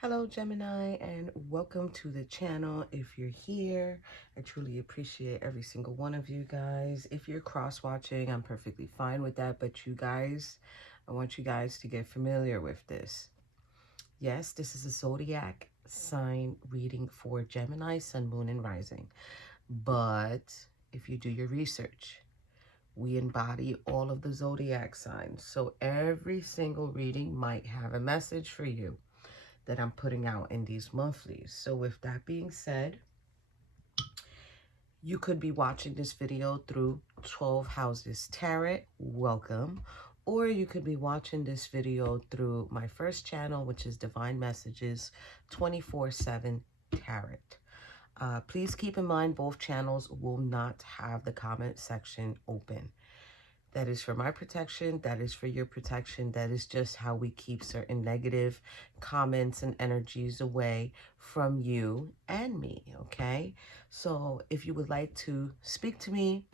Hello Gemini, and welcome to the channel. If you're here, I truly appreciate every single one of you guys. If you're cross-watching, I'm perfectly fine with that, but you guys, I want you guys to get familiar with this. Yes, this is a zodiac sign reading for Gemini, Sun, Moon, and Rising. But if you do your research, we embody all of the zodiac signs. So every single reading might have a message for you that I'm putting out in these monthlies. So with that being said, you could be watching this video through 12 Houses Tarot. Welcome. Or you could be watching this video through my first channel, which is Divine Messages 24/7 Tarot. Please keep in mind both channels will not have the comment section open. That is for my protection. That is for your protection. That is just how we keep certain negative comments and energies away from you and me, okay? So if you would like to speak to me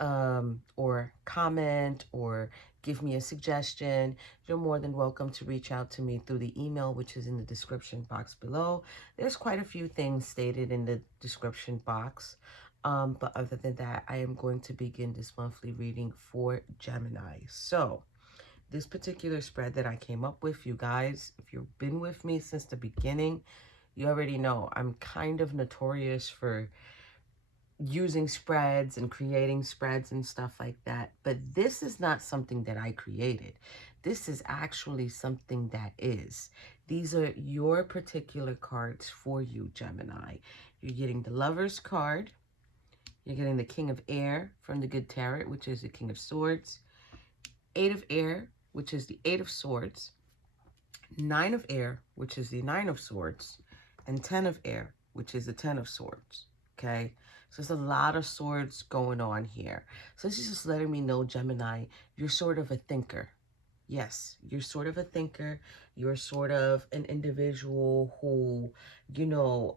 or comment or give me a suggestion, you're more than welcome to reach out to me through the email, which is in the description box below. There's quite a few things stated in the description box. But other than that, I am going to begin this monthly reading for Gemini. So this particular spread that I came up with, you guys, if you've been with me since the beginning, you already know I'm kind of notorious for using spreads and creating spreads and stuff like that. But this is not something that I created. This is actually something that is. These are your particular cards for you, Gemini. You're getting the Lover's card. You're getting the King of Air from the Good Tarot, which is the King of Swords. 8 of Air, which is the 8 of Swords. 9 of Air, which is the 9 of Swords. And 10 of Air, which is the 10 of Swords. Okay? So there's a lot of swords going on here. So this is just letting me know, Gemini, you're sort of a thinker. Yes, you're sort of a thinker. You're sort of an individual who, you know,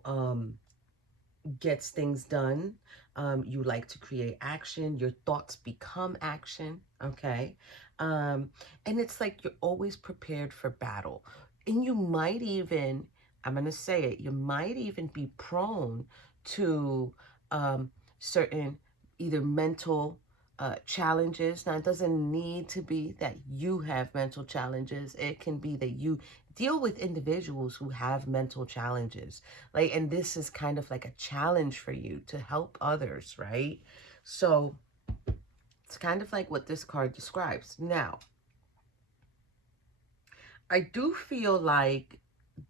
gets things done. You like to create action. Your thoughts become action, okay? And it's like you're always prepared for battle. And you might even, I'm going to say it, you might even be prone to certain either mental challenges. Now, it doesn't need to be that you have mental challenges. It can be that you deal with individuals who have mental challenges. Like, and this is kind of like a challenge for you to help others, right? So it's kind of like what this card describes. Now, I do feel like,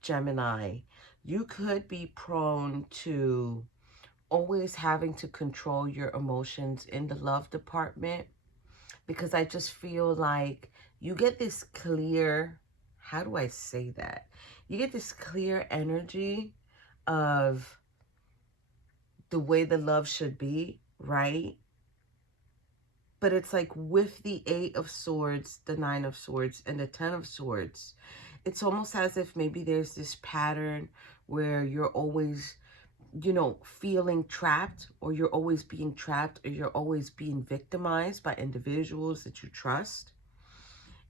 Gemini, you could be prone to always having to control your emotions in the love department, because I just feel like you get this clear, how do I say that? You get this clear energy of the way the love should be, right? But it's like with the 8 of Swords, the 9 of Swords, and the 10 of Swords, it's almost as if maybe there's this pattern where you're always, you know, feeling trapped, or you're always being trapped, or you're always being victimized by individuals that you trust.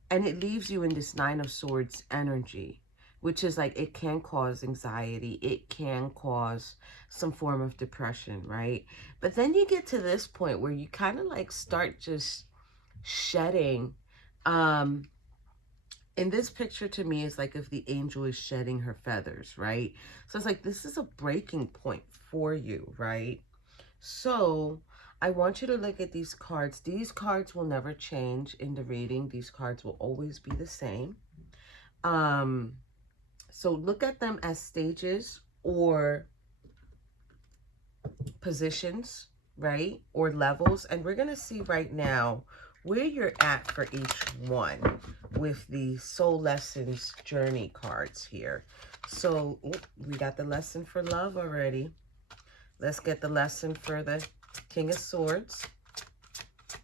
And it leaves you in this 9 of Swords energy, which is like, it can cause anxiety. It can cause some form of depression, right? But then you get to this point where you kind of like start just shedding. In this picture, to me, it's like if the angel is shedding her feathers, right? So it's like, this is a breaking point for you, right? So I want you to look at these cards. These cards will never change in the reading. These cards will always be the same. So look at them as stages or positions, right? Or levels. And we're going to see right now where you're at for each one with the Soul Lessons Journey cards here. So we got the lesson for love already. Let's get the lesson for the King of Swords.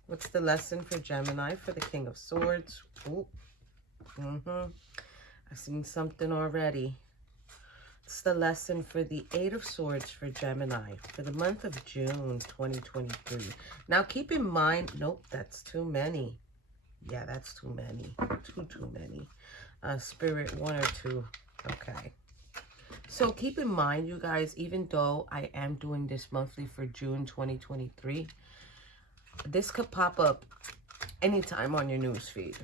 What's the lesson for Gemini for the King of Swords? I've seen something already. It's the lesson for the 8 of Swords for Gemini for the month of June 2023. Now, keep in mind, nope, that's too many. Yeah, that's too many. Too many. Spirit, 1 or 2. Okay. So keep in mind, you guys, even though I am doing this monthly for June 2023, this could pop up anytime on your news feed.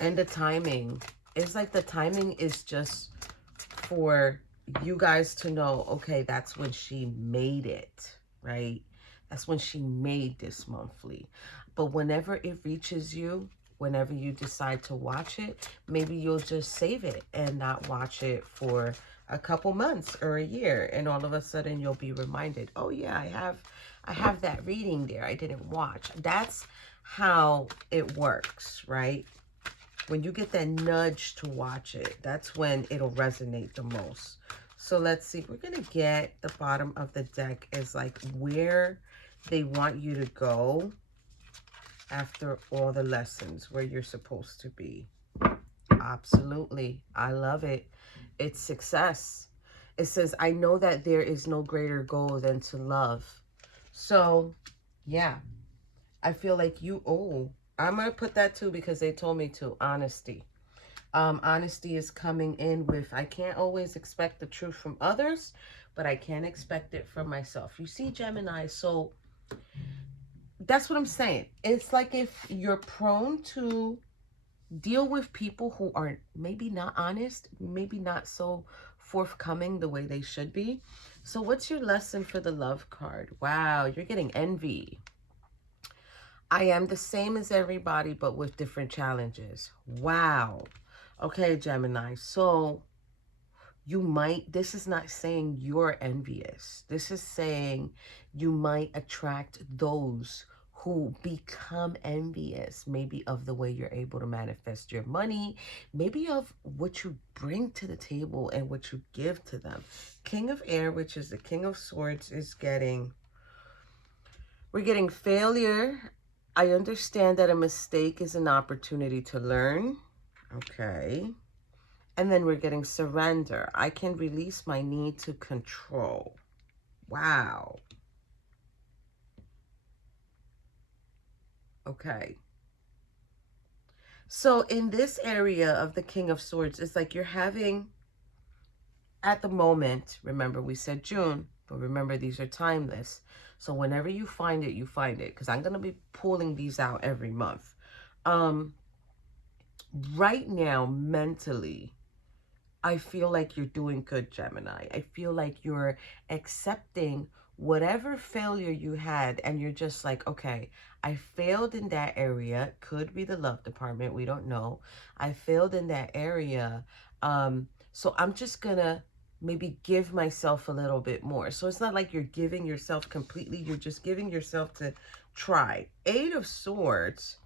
And the timing is like, the timing is just for you guys to know, okay, that's when she made it, right? That's when she made this monthly. But whenever it reaches you, whenever you decide to watch it, maybe you'll just save it and not watch it for a couple months or a year, and all of a sudden you'll be reminded, oh yeah, I have that reading there I didn't watch. That's how it works, right? When you get that nudge to watch it, that's when it'll resonate the most. So let's see. We're going to get the bottom of the deck is like where they want you to go after all the lessons, where you're supposed to be. Absolutely. I love it. It's success. It says, I know that there is no greater goal than to love. So, yeah. I feel like you, I'm going to put that too because they told me to. Honesty. Honesty is coming in with, I can't always expect the truth from others, but I can expect it from myself. You see, Gemini, so that's what I'm saying. It's like if you're prone to deal with people who are maybe not honest, maybe not so forthcoming the way they should be. So what's your lesson for the love card? Wow, you're getting envy. I am the same as everybody, but with different challenges. Wow. Okay, Gemini. So you might, this is not saying you're envious. This is saying you might attract those who become envious, maybe of the way you're able to manifest your money, maybe of what you bring to the table and what you give to them. King of Air, which is the King of Swords, is getting, we're getting failure. I understand that a mistake is an opportunity to learn. Okay. And then we're getting surrender. I can release my need to control. Wow. Okay. So in this area of the King of Swords, it's like you're having, at the moment, remember we said June, but remember these are timeless. So whenever you find it, you find it. Because I'm going to be pulling these out every month. Right now, mentally, I feel like you're doing good, Gemini. I feel like you're accepting whatever failure you had, and you're just like, okay, I failed in that area. Could be the love department. We don't know. I failed in that area. So I'm just going to maybe give myself a little bit more. So it's not like you're giving yourself completely. You're just giving yourself to try. Eight of Swords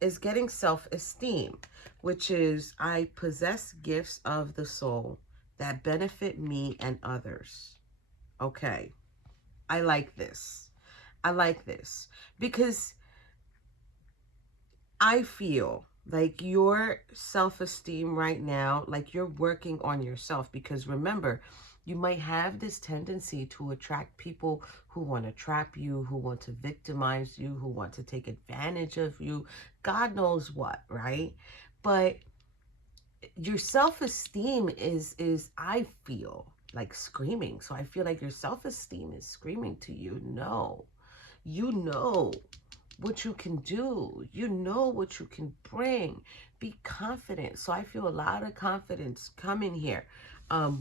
is getting self-esteem, which is, I possess gifts of the soul that benefit me and others. Okay. I like this. I like this because I feel like your self-esteem right now, like you're working on yourself, because remember, you might have this tendency to attract people who want to trap you, who want to victimize you, who want to take advantage of you. God knows what, right? But your self-esteem is I feel like screaming. So I feel like your self-esteem is screaming to you, no. You know what you can do. You know what you can bring. Be confident. So I feel a lot of confidence coming here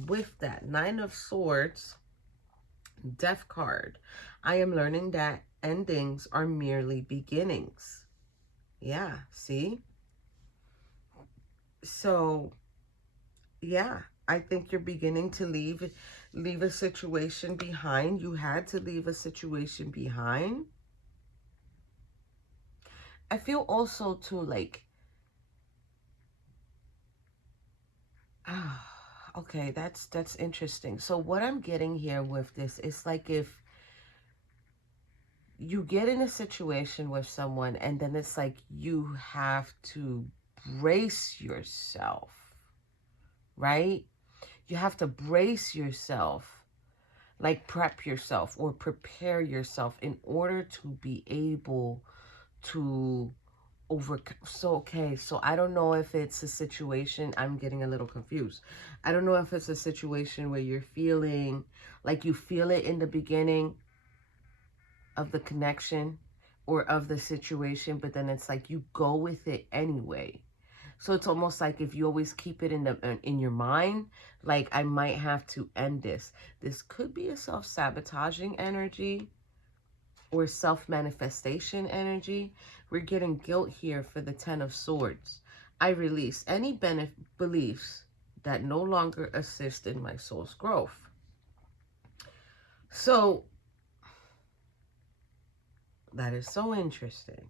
with that. Nine of Swords, Death card. I am learning that endings are merely beginnings. Yeah, see? So, yeah, I think you're beginning to leave a situation behind. You had to leave a situation behind. I feel also too like, okay, that's interesting. So what I'm getting here with this is like if you get in a situation with someone and then it's like you have to brace yourself, right? You have to brace yourself, like prep yourself or prepare yourself in order to be able to Okay, so I don't know if it's a situation, I'm getting a little confused. I don't know if it's a situation where you're feeling like you feel it in the beginning of the connection or of the situation, but then it's like you go with it anyway. So it's almost like if you always keep it in your mind, like I might have to end this. This could be a self-sabotaging energy or self-manifestation energy. We're getting guilt here for the Ten of Swords. I release any beliefs that no longer assist in my soul's growth. So that is so interesting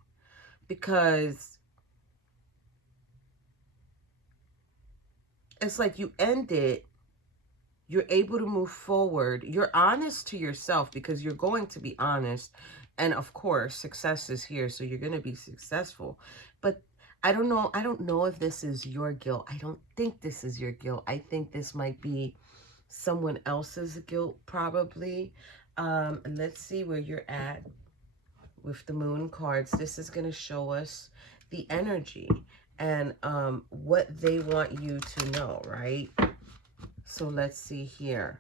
because it's like you end it, you're able to move forward, you're honest to yourself because you're going to be honest, and of course success is here, so you're going to be successful. But I don't know if this is your guilt. I don't think this is your guilt. I think this might be someone else's guilt, probably. And let's see where you're at with the moon cards. This is going to show us the energy and what they want you to know, right? So let's see here.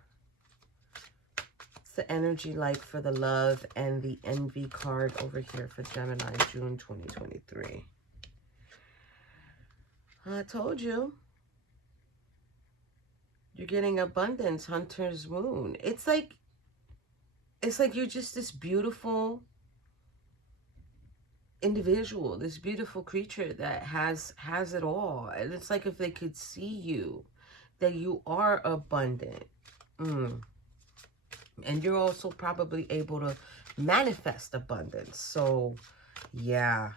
What's the energy like for the love and the envy card over here for Gemini, June 2023? I told you. You're getting abundance, Hunter's moon. It's like you're just this beautiful individual, this beautiful creature that has it all. And it's like if they could see you, that you are abundant. And you're also probably able to manifest abundance. So yeah.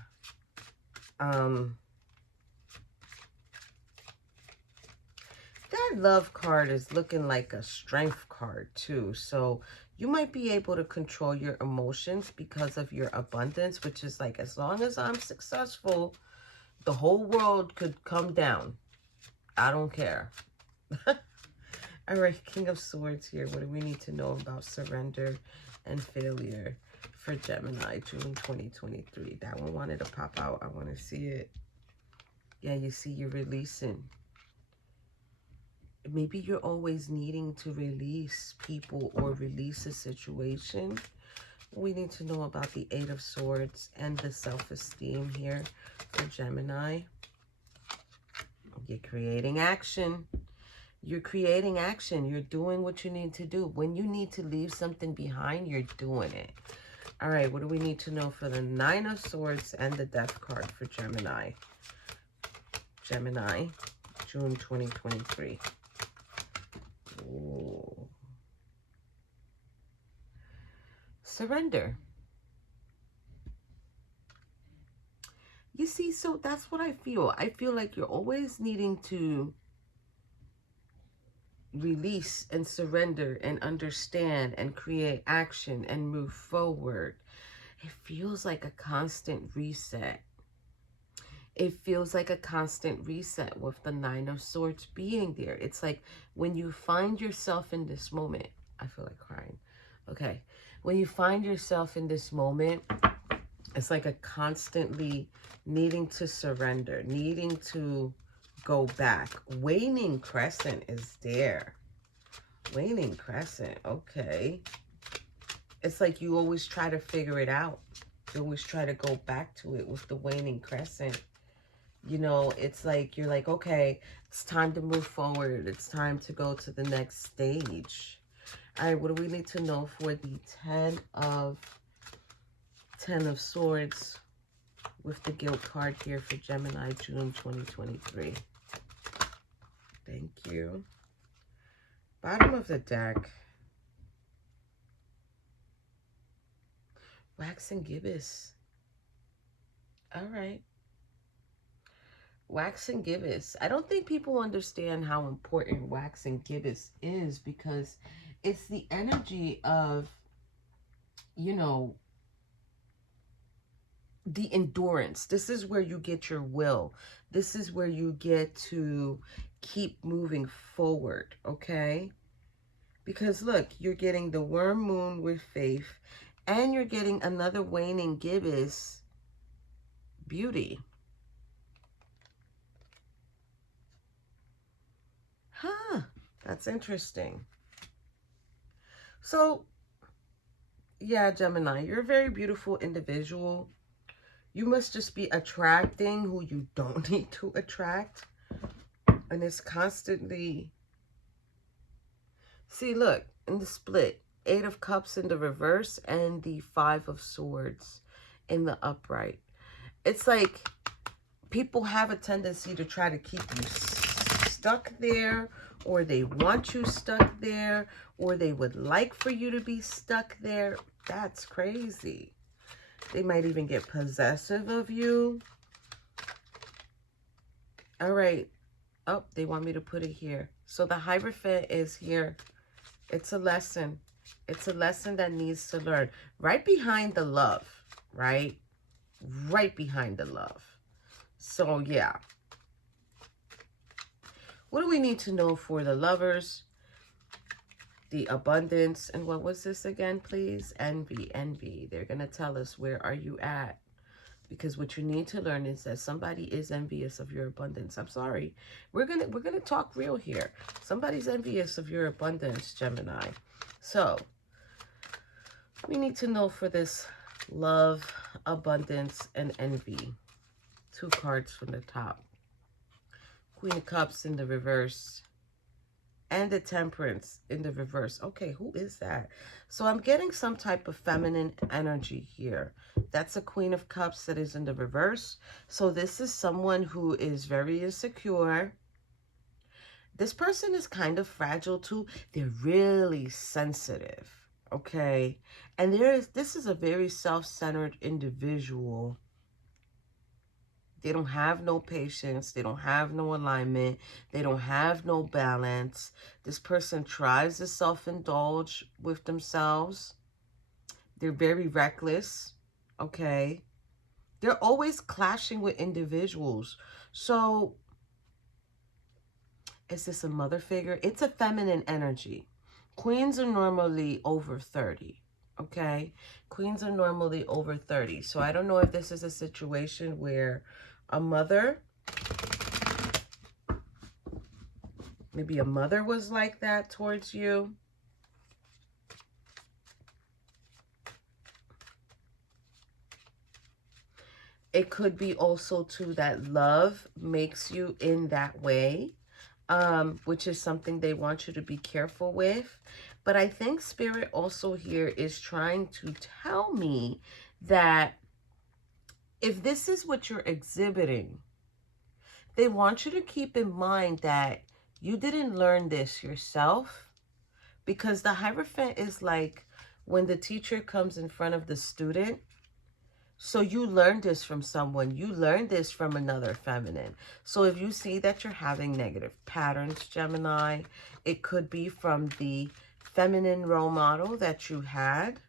That love card is looking like a strength card too. So you might be able to control your emotions because of your abundance, which is like, as long as I'm successful, the whole world could come down. I don't care. All right, King of Swords here. What do we need to know about surrender and failure for Gemini, June 2023? That one wanted to pop out. I want to see it. Yeah, you see you're releasing. Maybe you're always needing to release people or release a situation. We need to know about the Eight of Swords and the self-esteem here for Gemini. You're creating action. You're creating action. You're doing what you need to do. When you need to leave something behind, you're doing it. All right, what do we need to know for the Nine of Swords and the Death card for Gemini? Gemini, June 2023. Ooh. Surrender. You see, so that's what I feel. I feel like you're always needing to release and surrender and understand and create action and move forward. It feels like a constant reset. It feels like a constant reset with the Nine of Swords being there. It's like when you find yourself in this moment, I feel like crying. Okay. When you find yourself in this moment, it's like a constantly needing to surrender, needing to go back. Waning Crescent is there. Waning Crescent, okay. It's like you always try to figure it out. You always try to go back to it with the Waning Crescent. You know, it's like you're like, okay, it's time to move forward. It's time to go to the next stage. All right, what do we need to know for the Ten of Swords with the Guilt card here for Gemini, June 2023? Thank you. Bottom of the deck. Wax and gibbous. All right. Wax and gibbous. I don't think people understand how important wax and gibbous is, because it's the energy of, you know, the endurance. This is where you get your will. This is where you get to keep moving forward, okay? Because look, you're getting the worm moon with faith, and you're getting another waning gibbous beauty. That's interesting. So, yeah, Gemini, you're a very beautiful individual. You must just be attracting who you don't need to attract. And it's constantly... See, look, in the split, 8 of Cups in the reverse and the 5 of Swords in the upright. It's like people have a tendency to try to keep you stuck there, or they want you stuck there, or they would like for you to be stuck there. That's crazy. They might even get possessive of you. All right. Oh, they want me to put it here. So the Hierophant is here. It's a lesson. It's a lesson that needs to learn. Right behind the love, right? Right behind the love. So, yeah. What do we need to know for the lovers? The abundance. And what was this again, please? Envy, envy. They're going to tell us, where are you at? Because what you need to learn is that somebody is envious of your abundance. I'm sorry. We're gonna talk real here. Somebody's envious of your abundance, Gemini. So we need to know for this love, abundance, and envy. 2 cards from the top. Queen of Cups in the reverse. And the Temperance in the reverse. Okay, who is that? So I'm getting some type of feminine energy here. That's a Queen of Cups that is in the reverse. So this is someone who is very insecure. This person is kind of fragile too. They're really sensitive, okay? And this is a very self-centered individual. They don't have no patience. They don't have no alignment. They don't have no balance. This person tries to self-indulge with themselves. They're very reckless, okay? They're always clashing with individuals. So, is this a mother figure? It's a feminine energy. Queens are normally over 30, okay? Queens are normally over 30. So, I don't know if this is a situation where a mother, maybe a mother was like that towards you. It could be also too that love makes you in that way, which is something they want you to be careful with. But I think Spirit also here is trying to tell me that if this is what you're exhibiting, they want you to keep in mind that you didn't learn this yourself, because the Hierophant is like when the teacher comes in front of the student. So you learned this from someone. You learned this from another feminine. So if you see that you're having negative patterns, Gemini, it could be from the feminine role model that you had.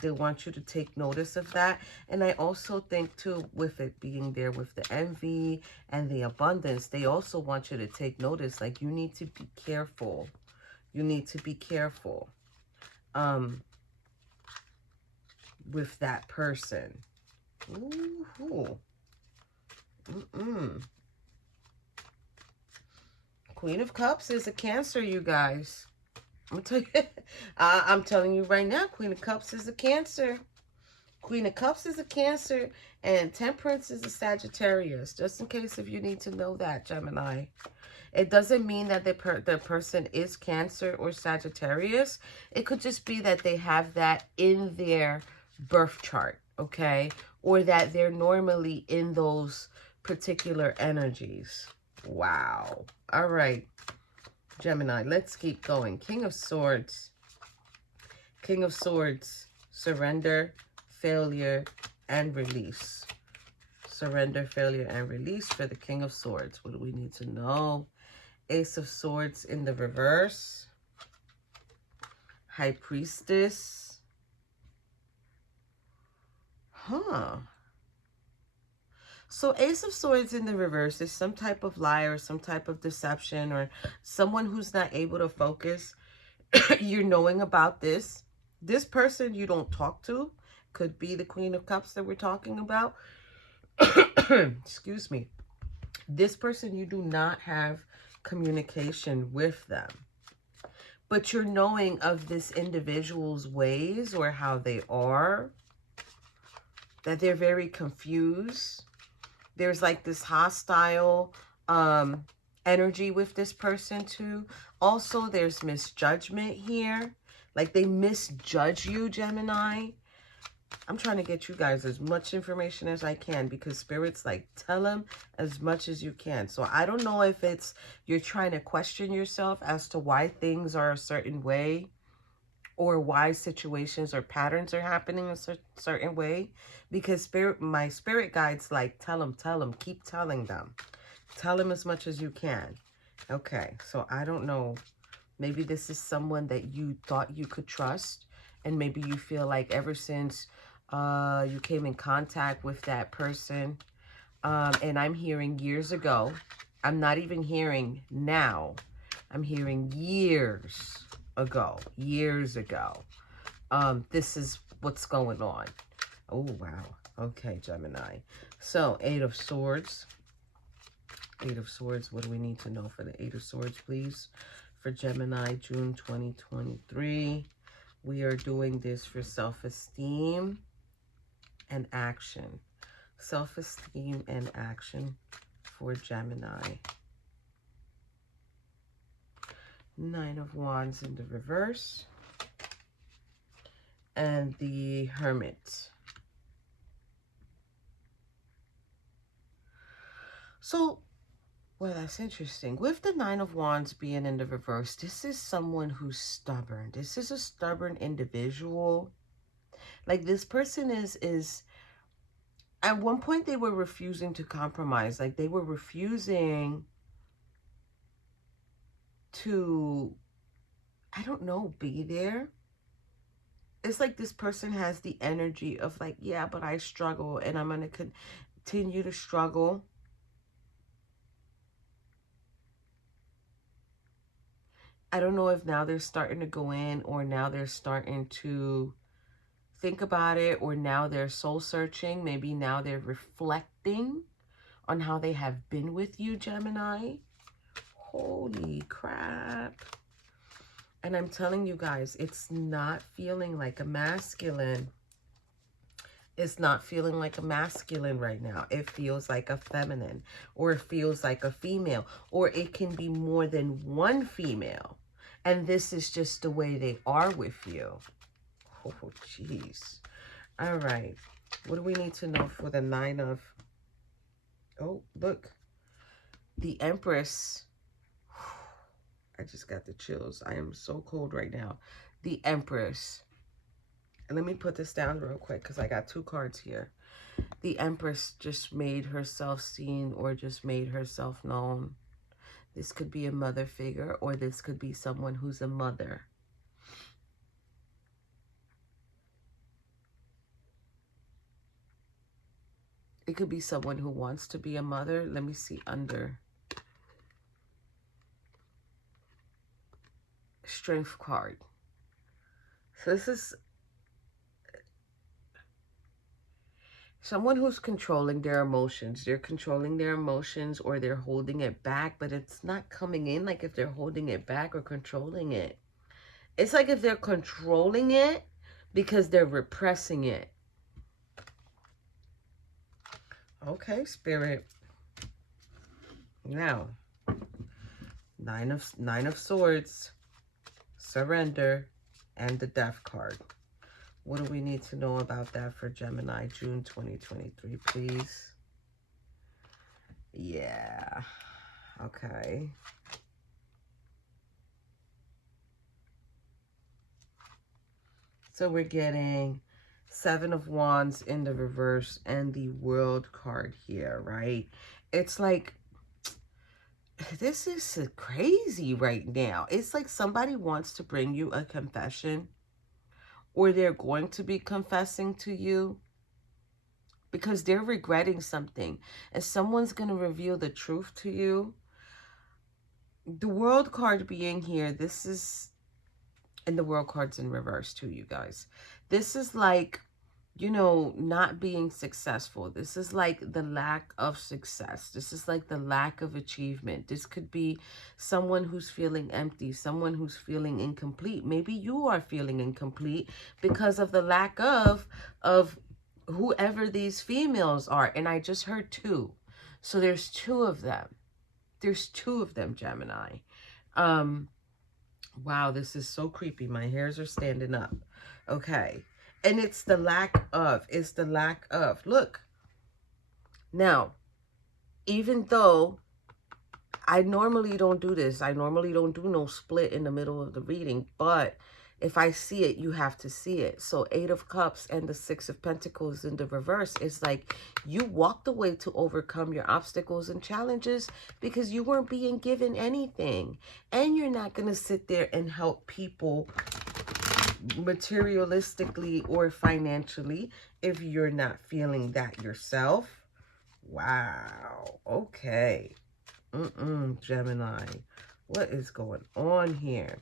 They want you to take notice of that. And I also think too, with it being there with the envy and the abundance, they also want you to take notice. Like, you need to be careful. You need to be careful with that person. Ooh. Queen of Cups is a Cancer, you guys. I'm telling you right now, Queen of Cups is a Cancer. Queen of Cups is a Cancer, and Temperance is a Sagittarius. Just in case if you need to know that, Gemini. It doesn't mean that the person is Cancer or Sagittarius. It could just be that they have that in their birth chart, okay? Or that they're normally in those particular energies. Wow. All right. Gemini, let's keep going. King of Swords. King of Swords. Surrender, failure, and release. Surrender, failure, and release for the King of Swords. What do we need to know? Ace of Swords in the reverse. High Priestess. So Ace of Swords in the reverse is some type of lie or some type of deception, or someone who's not able to focus. You're knowing about this. This person you don't talk to could be the Queen of Cups that we're talking about. Excuse me. This person you do not have communication with them. But you're knowing of this individual's ways or how they are, that they're very confused. There's like this hostile energy with this person too. Also, there's misjudgment here. Like they misjudge you, Gemini. I'm trying to get you guys as much information as I can because Spirit's like, tell them as much as you can. So I don't know if it's you're trying to question yourself as to why things are a certain way or why situations or patterns are happening a certain way. Because my spirit guides like, tell them, keep telling them. Tell them as much as you can. Okay, so I don't know. Maybe this is someone that you thought you could trust. And maybe you feel like ever since you came in contact with that person, and I'm hearing years ago. I'm not even hearing now. I'm hearing years ago. This is what's going on. Oh, wow. Okay, Gemini. So, Eight of Swords. Eight of Swords. What do we need to know for the Eight of Swords, please? For Gemini, June 2023. We are doing this for self-esteem and action. Self-esteem and action for Gemini. Nine of Wands in the reverse. And the Hermit. So, well, that's interesting. With the Nine of Wands being in the reverse, this is someone who's stubborn. This is a stubborn individual. Like this person is at one point they were refusing to compromise. Like they were refusing to, I don't know, be there. It's like this person has the energy of like, yeah, but I struggle and I'm going to continue to struggle. I don't know if now they're starting to go in or now they're starting to think about it or now they're soul searching. Maybe now they're reflecting on how they have been with you, Gemini. Holy crap. And I'm telling you guys, it's not feeling like a masculine. It's not feeling like a masculine right now. It feels like a feminine, or it feels like a female, or it can be more than one female. And this is just the way they are with you. Oh, jeez. All right. What do we need to know for the Nine of... Oh, look. The Empress. I just got the chills. I am so cold right now. The Empress. And let me put this down real quick because I got two cards here. The Empress just made herself seen or just made herself known. This could be a mother figure or this could be someone who's a mother. It could be someone who wants to be a mother. Let me see under. Strength card. So this is someone who's controlling their emotions. They're controlling their emotions or they're holding it back, but it's not coming in like if they're holding it back or controlling it. It's like if they're controlling it because they're repressing it. Okay, Spirit. Now, Nine of Swords, surrender, and the Death card. What do we need to know about that for Gemini, June 2023, please? Yeah. Okay. So we're getting Seven of Wands in the reverse and the World card here, right? It's like, this is crazy right now. It's like somebody wants to bring you a confession, or they're going to be confessing to you because they're regretting something, and someone's going to reveal the truth to you. The World card being here, this is, and the World card's in reverse too, you guys. This is like you know, not being successful. This is like the lack of success. This is like the lack of achievement. This could be someone who's feeling empty, someone who's feeling incomplete. Maybe you are feeling incomplete because of the lack of whoever these females are. And I just heard two. So there's two of them. There's two of them, Gemini. Wow, this is so creepy. My hairs are standing up. Okay. And it's the lack of. It's the lack of. Look. Now, even though I normally don't do this. I normally don't do no split in the middle of the reading. But if I see it, you have to see it. So 8 of Cups and the 6 of Pentacles in the reverse is like you walked away to overcome your obstacles and challenges because you weren't being given anything. And you're not going to sit there and help people materialistically or financially if you're not feeling that yourself. Wow. Okay. Gemini. What is going on here?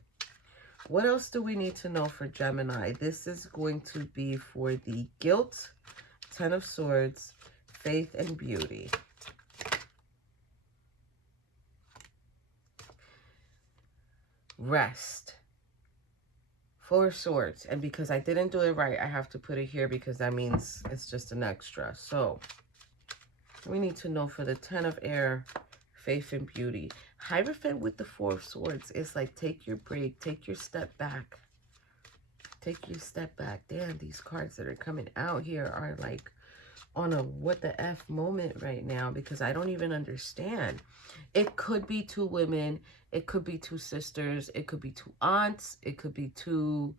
What else do we need to know for Gemini? This is going to be for the guilt, 10 of Swords, faith and beauty. Rest. 4 of Swords. And because I didn't do it right, I have to put it here because that means it's just an extra. So we need to know for the 10 of Air, faith and beauty. Hierophant with the 4 of Swords is like, take your break, take your step back. Take your step back. Damn, these cards that are coming out here are like on a what the F moment right now because I don't even understand. It could be 2 women. It could be 2 sisters. It could be 2 aunts. It could be 2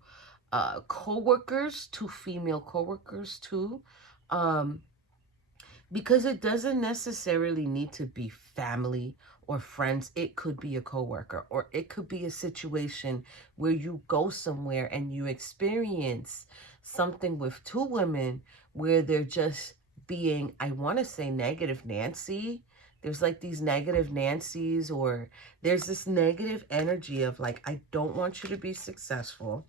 co-workers, 2 female co-workers too. Because it doesn't necessarily need to be family or friends. It could be a coworker, or it could be a situation where you go somewhere and you experience something with 2 women where they're just being, I want to say negative Nancy. There's like these negative Nancys, or there's this negative energy of like, I don't want you to be successful,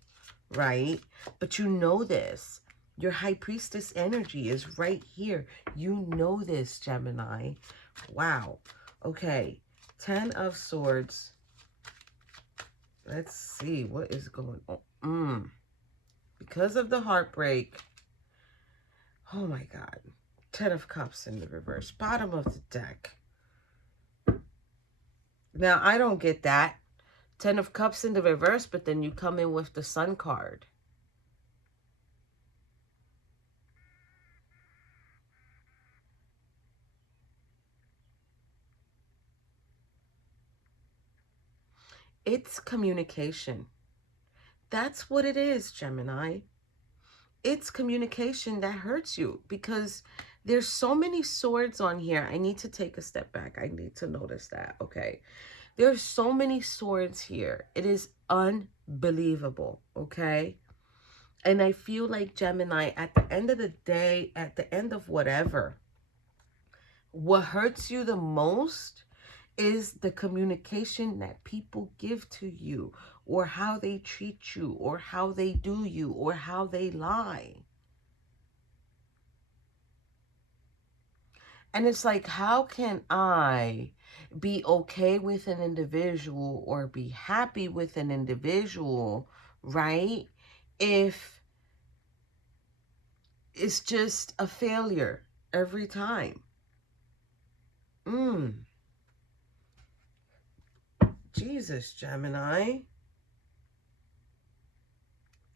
right? But you know this. Your High Priestess energy is right here. You know this, Gemini. Wow. Okay. 10 of Swords. Let's see what is going on. Because of the heartbreak. Oh my God. 10 of Cups in the reverse. Bottom of the deck. Now, I don't get that. 10 of Cups in the reverse, but then you come in with the Sun card. It's communication. That's what it is, Gemini. It's communication that hurts you because there's so many swords on here. I need to take a step back. I need to notice that, okay? There's so many swords here. It is unbelievable, okay? And I feel like, Gemini, at the end of the day, at the end of whatever, what hurts you the most is the communication that people give to you, or how they treat you, or how they do you, or how they lie. And it's like, how can I be okay with an individual or be happy with an individual, right, if it's just a failure every time? Jesus, Gemini.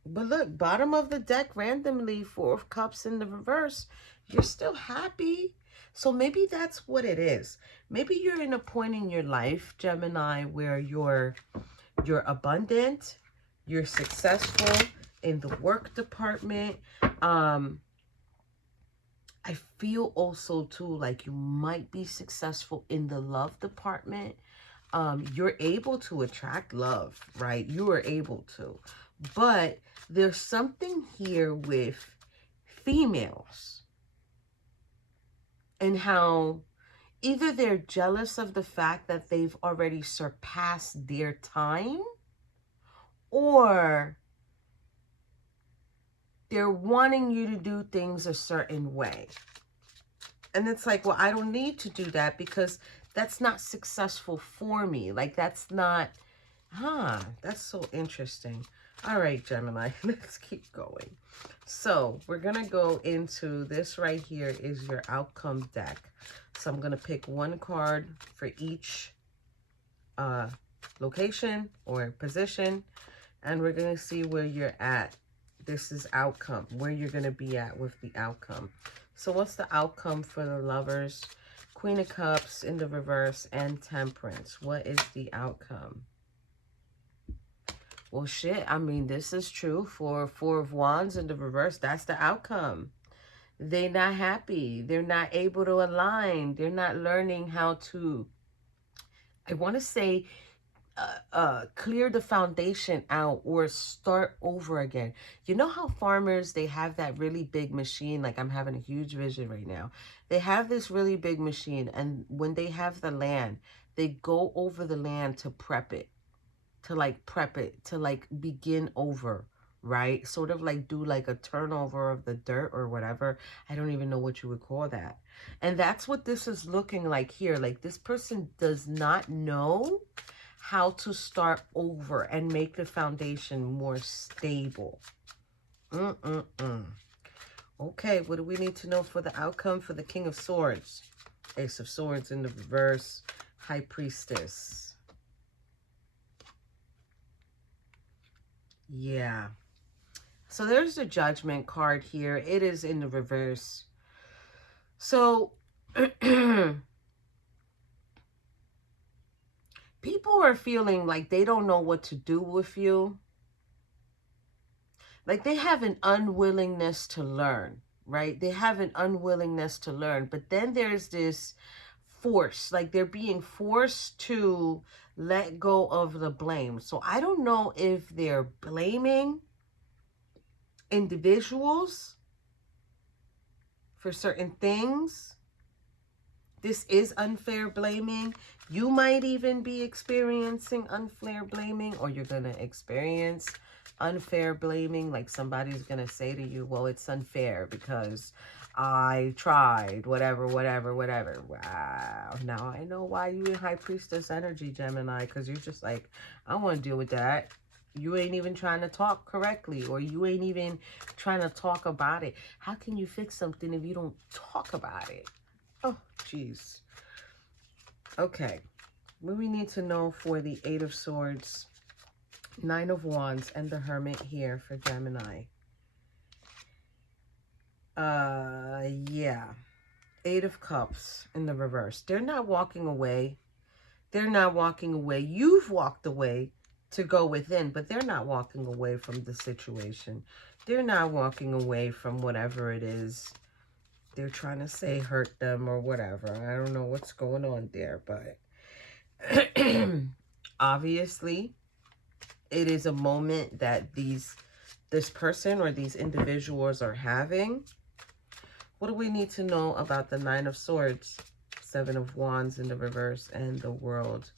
But look, bottom of the deck randomly, 4 of Cups in the reverse. You're still happy. So maybe that's what it is. Maybe you're in a point in your life, Gemini, where you're abundant, you're successful in the work department. I feel also too like you might be successful in the love department. You're able to attract love, right? You are able to. But there's something here with females and how either they're jealous of the fact that they've already surpassed their time, or they're wanting you to do things a certain way. And it's like, well, I don't need to do that because that's not successful for me. Like, that's not, that's so interesting. All right, Gemini, let's keep going. So we're going to go into this right here is your outcome deck. So I'm going to pick one card for each location or position. And we're going to see where you're at. This is outcome, where you're going to be at with the outcome. So what's the outcome for the lovers? Queen of Cups in the reverse and Temperance. What is the outcome? Well, shit, I mean, this is true for Four of Wands in the reverse. That's the outcome. They're not happy. They're not able to align. They're not learning how to, I want to say, clear the foundation out or start over again. You know how farmers, they have that really big machine, like I'm having a huge vision right now. They have this really big machine, and when they have the land, they go over the land to prep it, to like begin over, right? Sort of like do like a turnover of the dirt or whatever. I don't even know what you would call that. And that's what this is looking like here. Like, this person does not know how to start over and make the foundation more stable. Okay, what do we need to know for the outcome for the King of Swords? Ace of Swords in the reverse, High Priestess. Yeah. So there's the Judgment card here. It is in the reverse. So people are feeling like they don't know what to do with you. Like, they have an unwillingness to learn, right? They have an unwillingness to learn. But then there's this force, like they're being forced to let go of the blame. So I don't know if they're blaming individuals for certain things. This is unfair blaming. You might even be experiencing unfair blaming, or you're going to experience unfair blaming. Like, somebody's going to say to you, well, it's unfair because I tried, whatever. Wow. Now I know why you in High Priestess energy, Gemini, because you're just like, I want to deal with that. You ain't even trying to talk correctly, or you ain't even trying to talk about it. How can you fix something if you don't talk about it? Oh, jeez. Okay. What we need to know for the Eight of Swords, Nine of Wands, and the Hermit here for Gemini. Yeah. Eight of Cups in the reverse. They're not walking away. They're not walking away. You've walked away to go within, but they're not walking away from the situation. They're not walking away from whatever it is they're trying to say hurt them or whatever. I don't know what's going on there, but obviously it is a moment that this person or these individuals are having. What do we need to know about the Nine of Swords, Seven of Wands in the reverse, and the World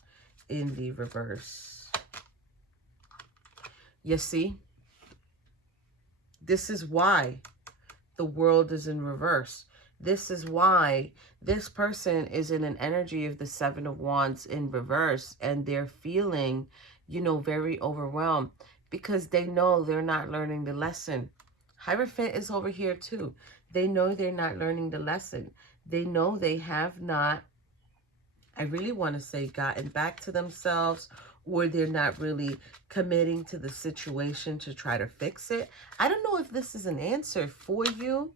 in the reverse? You see, this is why the World is in reverse. This is why this person is in an energy of the Seven of Wands in reverse, and they're feeling, you know, very overwhelmed because they know they're not learning the lesson. Hierophant is over here too. They know they're not learning the lesson. They know they have not, I really want to say, gotten back to themselves, or they're not really committing to the situation to try to fix it. I don't know if this is an answer for you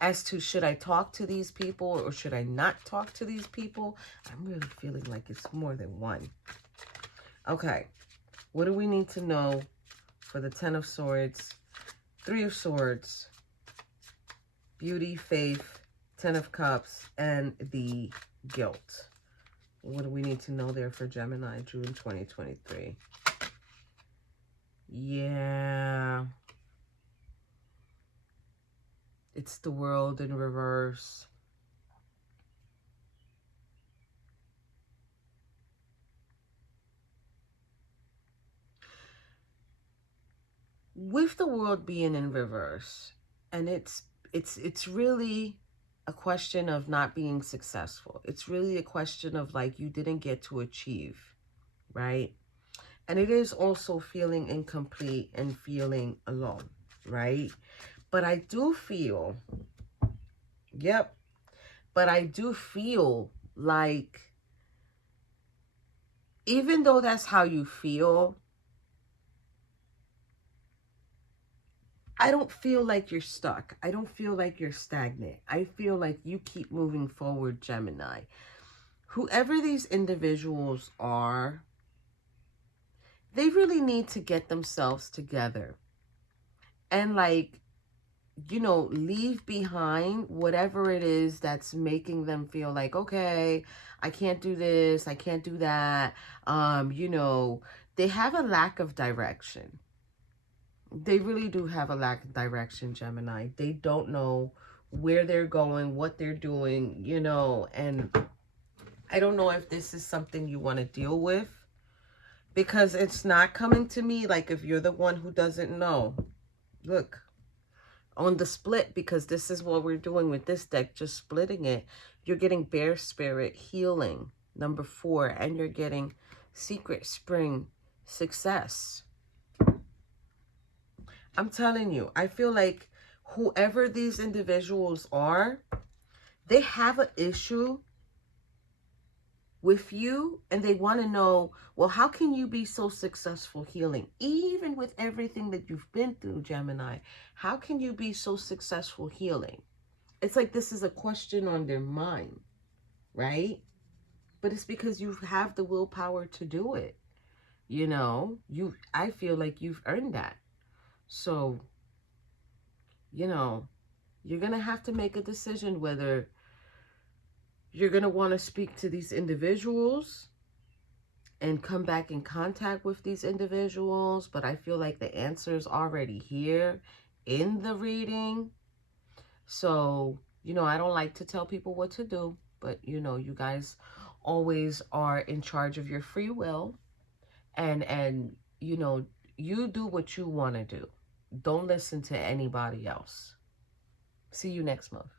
as to, should I talk to these people or should I not talk to these people? I'm really feeling like it's more than one. Okay, what do we need to know for the Ten of Swords, Three of Swords, Beauty, Faith, Ten of Cups, and the Guilt? What do we need to know there for Gemini, June 2023? Yeah. It's the World in reverse. with the world being in reverse, and it's really a question of not being successful. It's really a question of like you didn't get to achieve, right? And it is also feeling incomplete and feeling alone, right? But I do feel, yep, but I do feel like even though that's how you feel, I don't feel like you're stuck. I don't feel like you're stagnant. I feel like you keep moving forward, Gemini. Whoever these individuals are, they really need to get themselves together and like, you know, leave behind whatever it is that's making them feel like, okay, I can't do this, I can't do that. You know, they have a lack of direction. They really do have a lack of direction, Gemini. They don't know where they're going, what they're doing, you know, and I don't know if this is something you want to deal with because it's not coming to me like if you're the one who doesn't know. Look, on the split, because this is what we're doing with this deck, just splitting it, you're getting Bear Spirit Healing, number 4, and you're getting Secret Spring Success. I'm telling you, I feel like whoever these individuals are, they have an issue with you and they want to know, well, how can you be so successful healing? Even with everything that you've been through, Gemini, how can you be so successful healing? It's like this is a question on their mind, right? But it's because you have the willpower to do it. You know, I feel like you've earned that. So, you know, you're going to have to make a decision whether you're going to want to speak to these individuals and come back in contact with these individuals. But I feel like the answer is already here in the reading. So, you know, I don't like to tell people what to do, but, you know, you guys always are in charge of your free will. And you know, you do what you want to do. Don't listen to anybody else. See you next month.